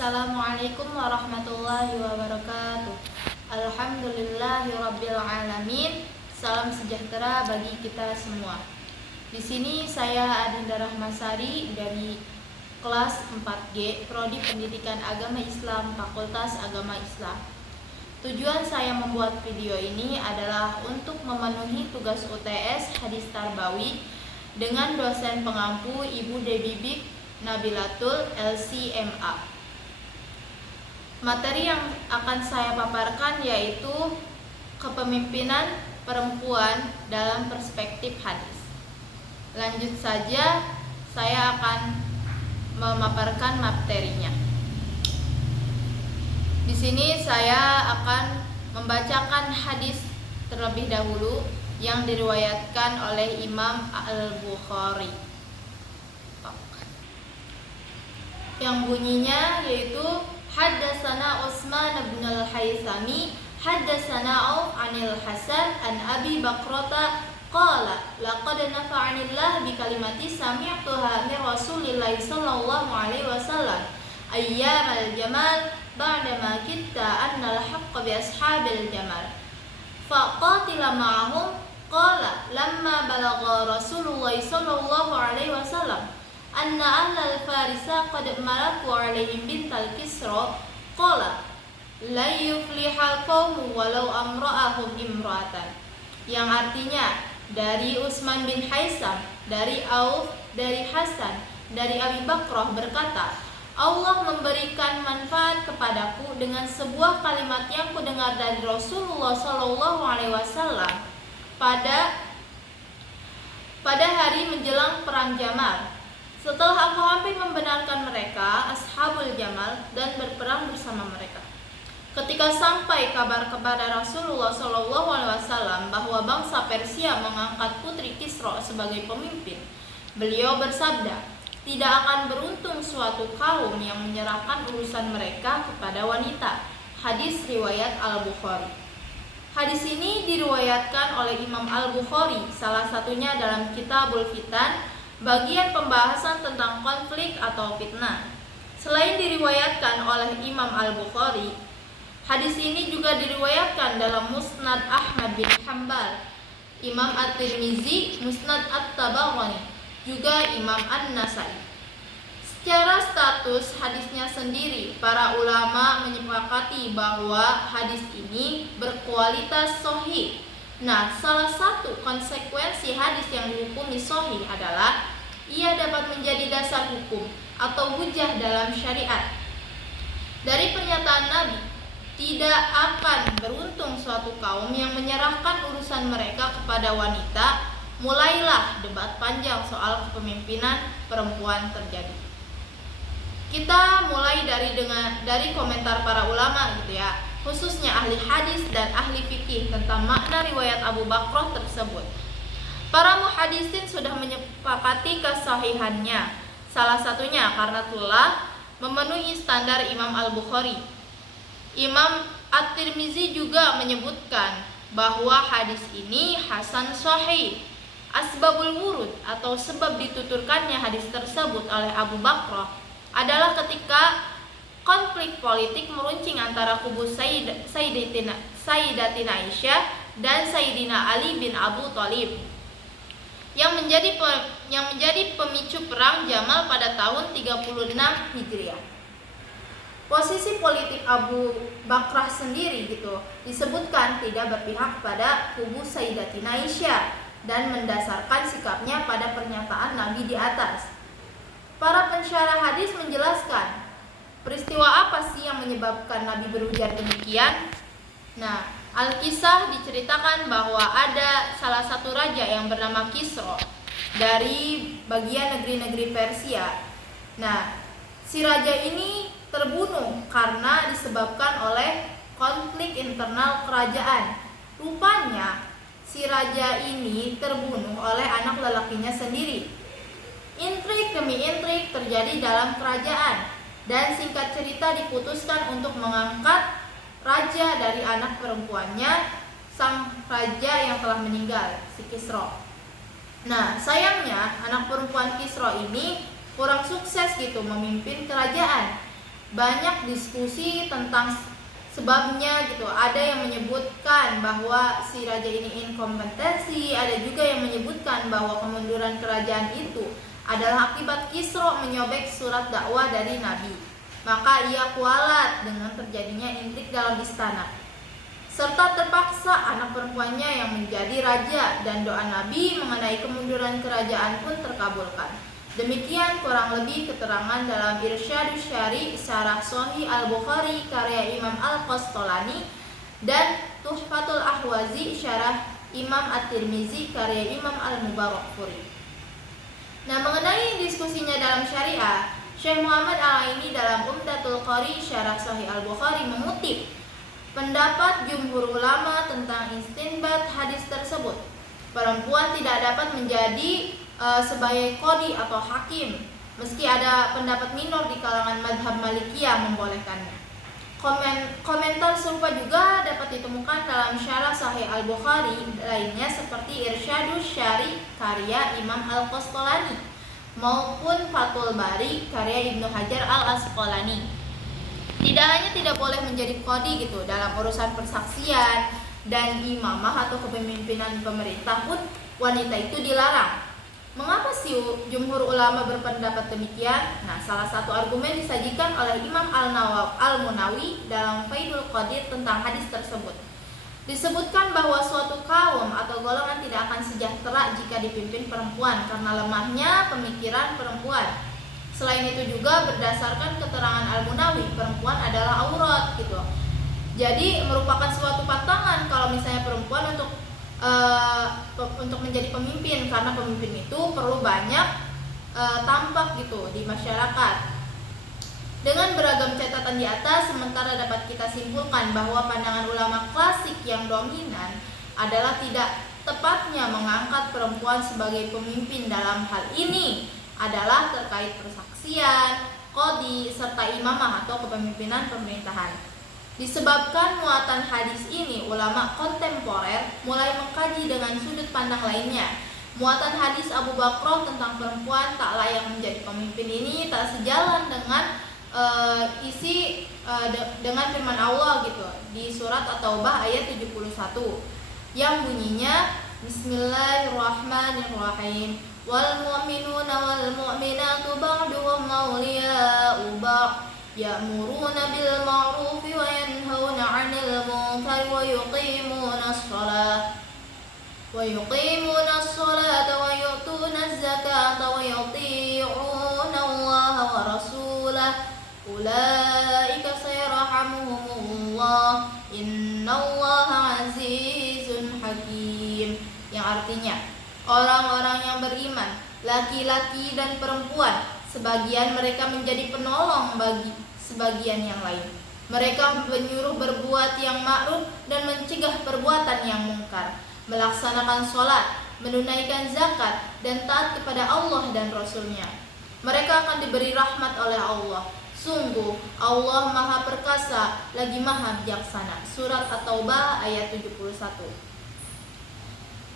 Assalamualaikum warahmatullahi wabarakatuh. Alhamdulillahirabbil alamin. Salam sejahtera bagi kita semua. Di sini saya Adinda Rahmasari dari kelas 4G Prodi Pendidikan Agama Islam Fakultas Agama Islam. Tujuan saya membuat video ini adalah untuk memenuhi tugas UTS Hadis Tarbawi dengan dosen pengampu Ibu Debibik Nabilatul LCMA. Materi yang akan saya paparkan yaitu kepemimpinan perempuan dalam perspektif hadis. Lanjut saja, saya akan memaparkan materinya. Di sini saya akan membacakan hadis terlebih dahulu yang diriwayatkan oleh Imam Al-Bukhari. Yang bunyinya yaitu Haddatsana Utsman bin Al-Haythami haddatsana Auf 'anil Hasan an Abi Bakrata qala laqad nafa'anillah bi kalimati sami'tuha min Rasulillah sallallahu alaihi wasallam ayyamal jamal ba'dama kitta annal haqqa bi ashabil jamal faqatila ma'ahum qala lamma balagha Rasulullah sallallahu alaihi wasallam anna ahlal farisa qad malaku alaihim bintal kisra qala la yuflihal qawmu walau amra'ahum imra'atan, yang artinya dari Utsman bin Haisam, dari Auf, dari Hasan, dari Abi Bakrah berkata, Allah memberikan manfaat kepadaku dengan sebuah kalimat yang kudengar dari Rasulullah sallallahu alaihi wasallam pada hari menjelang perang Jamal. Setelah aku hampir membenarkan mereka, ashabul jamal, dan berperang bersama mereka. Ketika sampai kabar kepada Rasulullah SAW bahwa bangsa Persia mengangkat putri Kisra sebagai pemimpin, beliau bersabda, tidak akan beruntung suatu kaum yang menyerahkan urusan mereka kepada wanita. Hadis riwayat Al-Bukhari. Hadis ini diriwayatkan oleh Imam Al-Bukhari, salah satunya dalam Kitabul Fitan, bagian pembahasan tentang konflik atau fitnah. Selain diriwayatkan oleh Imam Al-Bukhari, hadis ini juga diriwayatkan dalam Musnad Ahmad bin Hanbal, Imam At-Tirmizi, Musnad At-Tabarani, juga Imam An-Nasai. Secara status hadisnya sendiri, para ulama menyepakati bahwa hadis ini berkualitas sahih. Nah, salah satu konsekuensi hadis yang dihukumi sahih adalah ia dapat menjadi dasar hukum atau hujah dalam syariat. Dari pernyataan Nabi, tidak akan beruntung suatu kaum yang menyerahkan urusan mereka kepada wanita. Mulailah debat panjang soal kepemimpinan perempuan terjadi. Kita mulai dari komentar para ulama gitu ya, khususnya ahli hadis dan ahli fikih tentang makna riwayat Abu Bakrah tersebut. Para muhadisin sudah menyepakati kesahihannya, salah satunya karena telah memenuhi standar Imam Al-Bukhari. Imam At-Tirmizi juga menyebutkan bahwa hadis ini hasan sahih. Asbabul wurud atau sebab dituturkannya hadis tersebut oleh Abu Bakrah adalah ketika konflik politik meruncing antara kubu Sayyidatina Aisyah dan Sayyidina Ali bin Abu Thalib yang menjadi pemicu perang Jamal pada tahun 36 Hijriah. Posisi politik Abu Bakrah sendiri disebutkan tidak berpihak pada kubu Sayyidatina Aisyah dan mendasarkan sikapnya pada pernyataan Nabi di atas. Para pensyarah hadis menjelaskan peristiwa apa sih yang menyebabkan Nabi berujar demikian? Nah, Al-Kisah diceritakan bahwa ada salah satu raja yang bernama Kisra dari bagian negeri-negeri Persia. Nah, si raja ini terbunuh karena disebabkan oleh konflik internal kerajaan. Rupanya, si raja ini terbunuh oleh anak lelakinya sendiri. Intrik demi intrik terjadi dalam kerajaan. Dan singkat cerita diputuskan untuk mengangkat raja dari anak perempuannya, sang raja yang telah meninggal, si Kisra. Nah, sayangnya anak perempuan Kisra ini kurang sukses memimpin kerajaan. banyak diskusi tentang sebabnya gitu. Ada yang menyebutkan bahwa si raja ini inkompetensi, ada juga yang menyebutkan bahwa kemunduran kerajaan itu adalah akibat Kisra menyobek surat dakwah dari Nabi. Maka ia kualat dengan terjadinya intrik dalam istana, serta terpaksa anak perempuannya yang menjadi raja, dan doa Nabi mengenai kemunduran kerajaan pun terkabulkan. Demikian kurang lebih keterangan dalam Irsyadus Syari Syarah Sahih Al-Bukhari karya Imam Al-Qastolani dan Tuhfatul Ahwazi Syarah Imam At-Tirmizi karya Imam Al-Mubarakfuri. Nah, mengenai diskusinya dalam syariah, Syekh Muhammad Al-Aini dalam Umdatul Qari Syarah Sahih Al-Bukhari mengutip pendapat jumhur ulama tentang istinbat hadis tersebut. Perempuan tidak dapat menjadi sebagai qadi atau hakim, meski ada pendapat minor di kalangan mazhab Malikiyah membolehkannya. Komentar serupa juga dapat ditemukan dalam Syarah Sahih Al-Bukhari lainnya seperti Irsyadus Syari karya Imam Al-Qastolani maupun Fathul Bari karya Ibnu Hajar Al-Asqalani. Tidak hanya tidak boleh menjadi qadi gitu dalam urusan persaksian dan imamah atau kepemimpinan pemerintah pun wanita itu dilarang. Mengapa sih jumhur ulama berpendapat demikian? Nah, salah satu argumen disajikan oleh Imam Al-Munawi dalam Faidul Qadir tentang hadis tersebut. Disebutkan bahwa suatu kaum atau golongan tidak akan sejahtera jika dipimpin perempuan karena lemahnya pemikiran perempuan. Selain itu juga berdasarkan keterangan Al-Munawi, perempuan adalah aurat gitu. Jadi merupakan suatu pantangan kalau misalnya perempuan untuk menjadi pemimpin, karena pemimpin itu perlu banyak tampak gitu di masyarakat. Dengan beragam catatan di atas, sementara dapat kita simpulkan bahwa pandangan ulama klasik yang dominan adalah tidak tepatnya mengangkat perempuan sebagai pemimpin dalam hal ini adalah terkait persaksian, qadi, serta imamah atau kepemimpinan pemerintahan. Disebabkan muatan hadis ini, ulama kontemporer mulai mengkaji dengan sudut pandang lainnya. Muatan hadis Abu Bakr tentang perempuan tak layak menjadi pemimpin ini tak sejalan dengan dengan firman Allah gitu di surat At-Taubah ayat 71 yang bunyinya Bismillahirrahmanirrahim wal mu'minuna wal mu'minatu ba'duhum awliya'u ba'd ya'muruna bil ma'rufi wa yanhauna 'anil munkari wa yuqimuna as-salata wa yu'tuna az-zakata wa yuti'una Allah wa rasulahu ulaika sayarhamuhumullah innallaha 'azizun hakim, yang artinya orang-orang yang beriman, laki-laki dan perempuan, sebagian mereka menjadi penolong bagi sebagian yang lain. Mereka menyuruh berbuat yang ma'ruf dan mencegah perbuatan yang mungkar, melaksanakan sholat, menunaikan zakat, dan taat kepada Allah dan Rasul-Nya. Mereka akan diberi rahmat oleh Allah. Sungguh Allah Maha Perkasa lagi Maha Bijaksana. Surat At-Taubah ayat 71.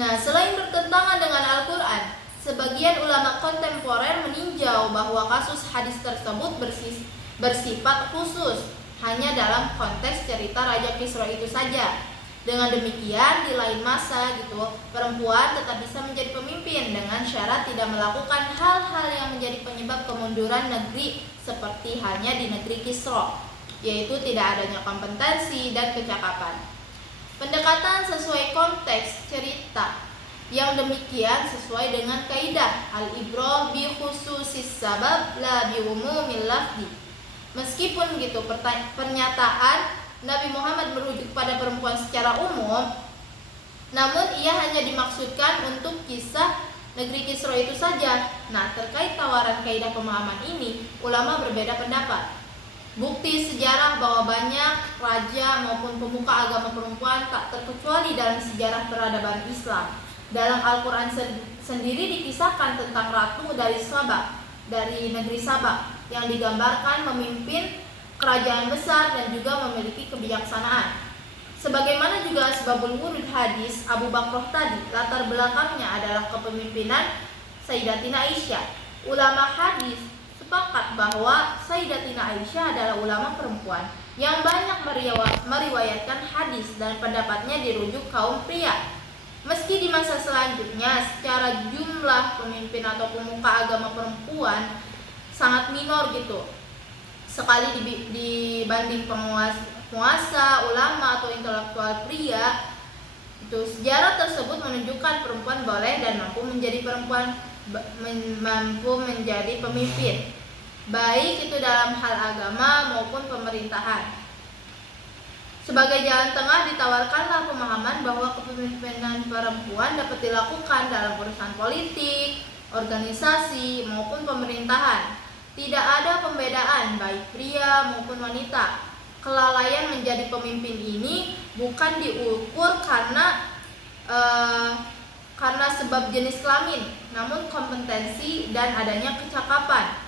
Nah, selain bertentangan dengan Al-Quran, sebagian ulama kontemporer meninjau bahwa kasus hadis tersebut bersifat khusus, hanya dalam konteks cerita Raja Kisra itu saja. Dengan demikian, di lain masa gitu, perempuan tetap bisa menjadi pemimpin dengan syarat tidak melakukan hal-hal yang menjadi penyebab kemunduran negeri seperti halnya di negeri Kisra, yaitu tidak adanya kompetensi dan kecakapan. Pendekatan sesuai konteks cerita yang demikian sesuai dengan kaidah al-ibrah bi khususis sabab la bi umumil lafzi. Meskipun gitu pernyataan Nabi Muhammad merujuk pada perempuan secara umum, namun ia hanya dimaksudkan untuk kisah negeri Kisra itu saja. Nah, terkait tawaran kaidah pemahaman ini, ulama berbeda pendapat. Bukti sejarah bahwa banyak raja maupun pemuka agama perempuan tak terkecuali dalam sejarah peradaban Islam. Dalam Al-Quran sendiri dikisahkan tentang ratu dari negeri Sabak yang digambarkan memimpin kerajaan besar dan juga memiliki kebijaksanaan. Sebagaimana juga asbabul wurud hadis Abu Bakr tadi, latar belakangnya adalah kepemimpinan Sayyidatina Aisyah. Ulama hadis sepakat bahwa Sayyidatina Aisyah adalah ulama perempuan yang banyak meriwayatkan hadis dan pendapatnya dirujuk kaum pria. Meski di masa selanjutnya secara jumlah pemimpin atau pemuka agama perempuan sangat minor gitu, sekali dibanding penguasa, ulama atau intelektual pria, itu sejarah tersebut menunjukkan perempuan boleh dan mampu menjadi pemimpin, baik itu dalam hal agama maupun pemerintahan. Sebagai jalan tengah ditawarkanlah pemahaman bahwa kepemimpinan perempuan dapat dilakukan dalam urusan politik, organisasi maupun pemerintahan. Tidak ada pembedaan baik pria maupun wanita. Kelalaian menjadi pemimpin ini bukan diukur karena sebab jenis kelamin, namun kompetensi dan adanya kecakapan.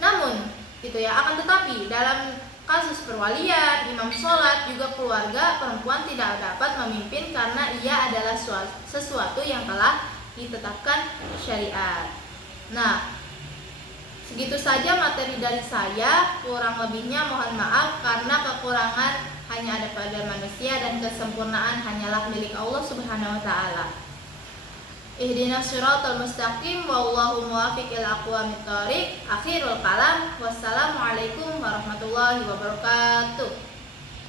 Namun, akan tetapi dalam kasus perwalian, imam sholat, juga keluarga, perempuan tidak dapat memimpin karena ia adalah sesuatu yang telah ditetapkan syariat. Nah, segitu saja materi dari saya, kurang lebihnya mohon maaf karena kekurangan hanya ada pada manusia dan kesempurnaan hanyalah milik Allah Subhanahu wa taala. Ihdinas siratal mustaqim wallahu muwaffiq ila aqwamit thoriq. Akhirul kalam. Wassalamualaikum warahmatullahi wabarakatuh.